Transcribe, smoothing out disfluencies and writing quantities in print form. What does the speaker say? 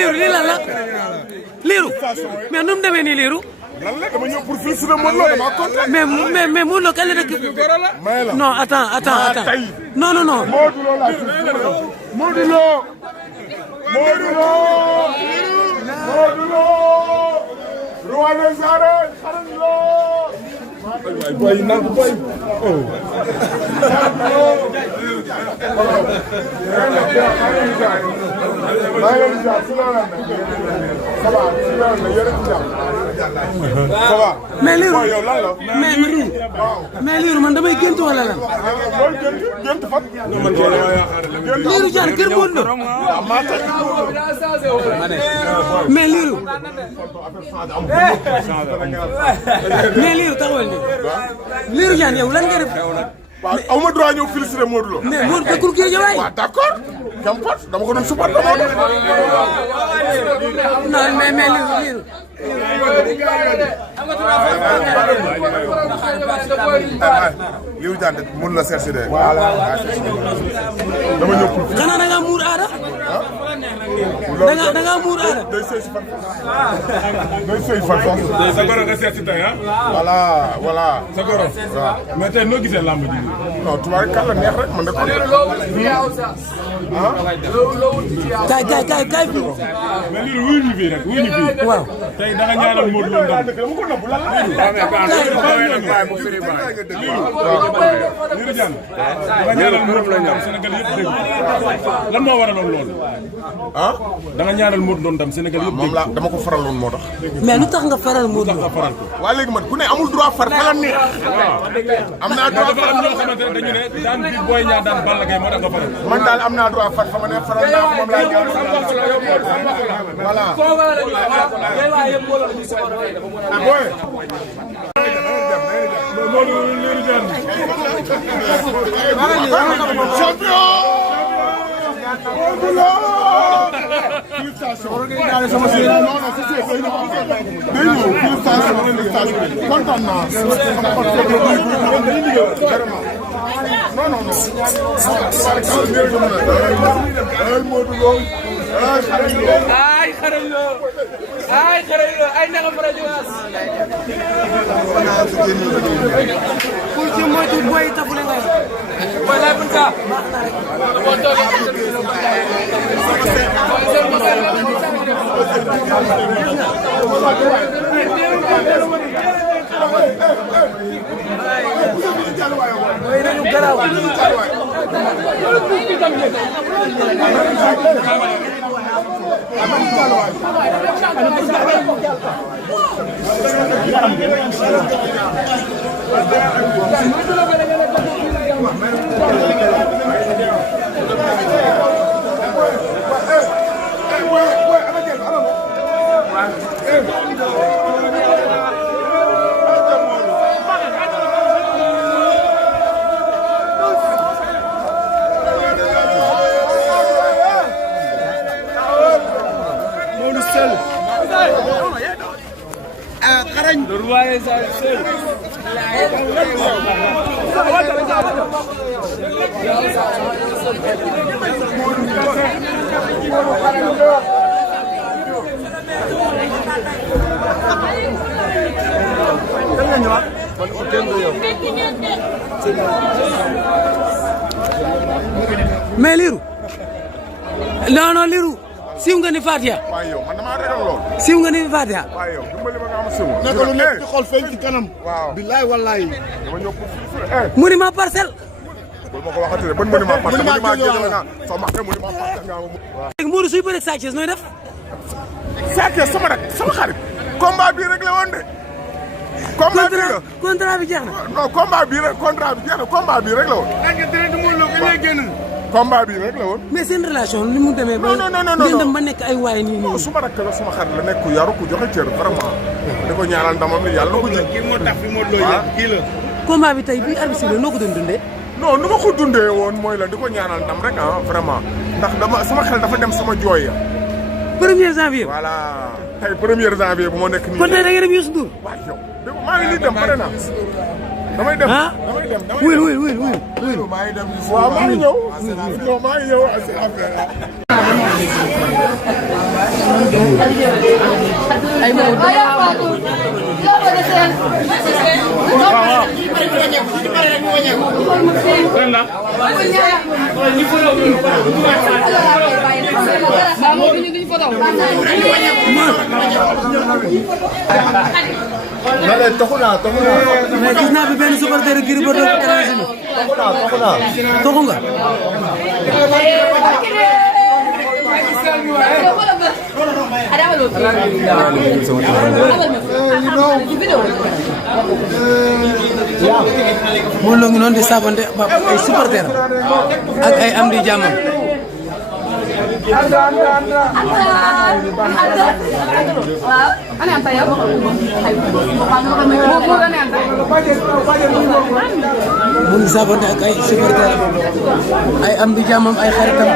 liiru lii lan la liiru mais nu mu demee nii liiru. lan la dama ñëw pour féliciter Modou Lo dama kontaan. mais Modou Lo kañ la dëkk. non attends. non. Modou Lo la Modou Lo. roi des arènes xarañ Lo. waay boy naan ko boy. mais liiru man damay gént wala lan. gént fan. liiru jaar kër Modou Lo. mais liiru. mais liiru taxawal ni liiru jaan yow lan nga def. waaw aw ma droit ñëw féliciter Modou Lo. mais Modou dëkkul kii ja waay. waaw d'accord. qu'importe dama ko doon support dama ko non mais liiru. liiru jaan mun la chercher de. voilà dama ñëw pour. xanaa da ngaa muur aada. da ngaa muur aada. day sëy si fan. day sëy fan foofu. sa goro nga seet si tey ah. voilà. sa goro. waaw mais tey noo gisee lamb ji. non tubaab kàlla neex rek man de kon. kaay fii. mais lii wuyu ñu fii rek wuyu ñu fii. waaw. tey da nga ñaanal Modou Lo ndam. Lirou Diane. da nga ñaanal Modou Lo ndam Sénégal yëpp dégg. lan moo waraloon loolu. ah. da nga ñaanal Modou Lo ndam Sénégal yëpp dégg. moom la dama ko faraloon moo tax. mais lu tax nga faral Modou Lo. waa léegi man ku ne amul droit far fa la neex. am naa droit dafa am ñoo xamante ne dañu ne daan bi Boy Niang daan Balla Gaye moo tax nga faral. man daal am naa droit far fa ma ne faral naa ko moom laa jël. voilà. ah booy. Modou Lirou Diane. champion. Modou Lo. félicitations. kontaan naa. non. ay xarañ Lo ay naka fara jogas pour ci moytu boy tafule ngay boy lay bunta boy nañu garaw le roi des arènes seul. mais Lirou. non Lirou. siiw nga ni Fatia. waaye yow man damaa ragal lool. siiw nga ni Fatia. waaye yow dimbali ma nga am siiw. naka lu nekk di xool feeñ ci kanam. waaw billaay wallaay. dama ñëw pour féliciter. monument Parcelles. bul ma ko waxatee ban monument Parcelles. monument Guédiawaye nga soo ma xamee monument Parcelles nga am. léegi Modou suy bëreeg Sa Thiès nooy def. Sa Thiès sama rak sama xarit. combat bii rek la woon de. combat bii la contrat bi jeex na. non combat bii rek contrat bi jeex na combat bii rek la woon. combat bii rek la woon. mais seen relation ni mu demee. non ngeen dem ba nekk ay waay nii nii. suma rakk la suma xarit la nekk ku yaru ku joxe cër vraiment. di ko ñaanal ndamam ni yàlla na ko ji. kii moo tax fi Modou Lo yëpp kii la. combat bi tey bii arbitre bi noo ko doon dundee. non nu ma ko dundee woon mooy la di ko ñaanal ndam rek ah vraiment ndax dama sama xel dafa dem sama jooy ya. 1er janvier. voilà tey 1er janvier bu ma nekk nii. kon tey da ngay dem Youssou Ndour. waaw yow maa ngi nii dem pare naa. damay dem damay dem wuy maa ngi dem waaw maa ngi ñëw. non maa ngi ñëw Nale, toxu naa. mais gis naa fi benn supporter Gris Bordeaux étranger bi. toxu nga. Modou Lo ngi noonu di saabante ay supporter ak ay am di jàmmam. mu ngi saabante ak ay supporter ay am di jàmmam ay xaritam.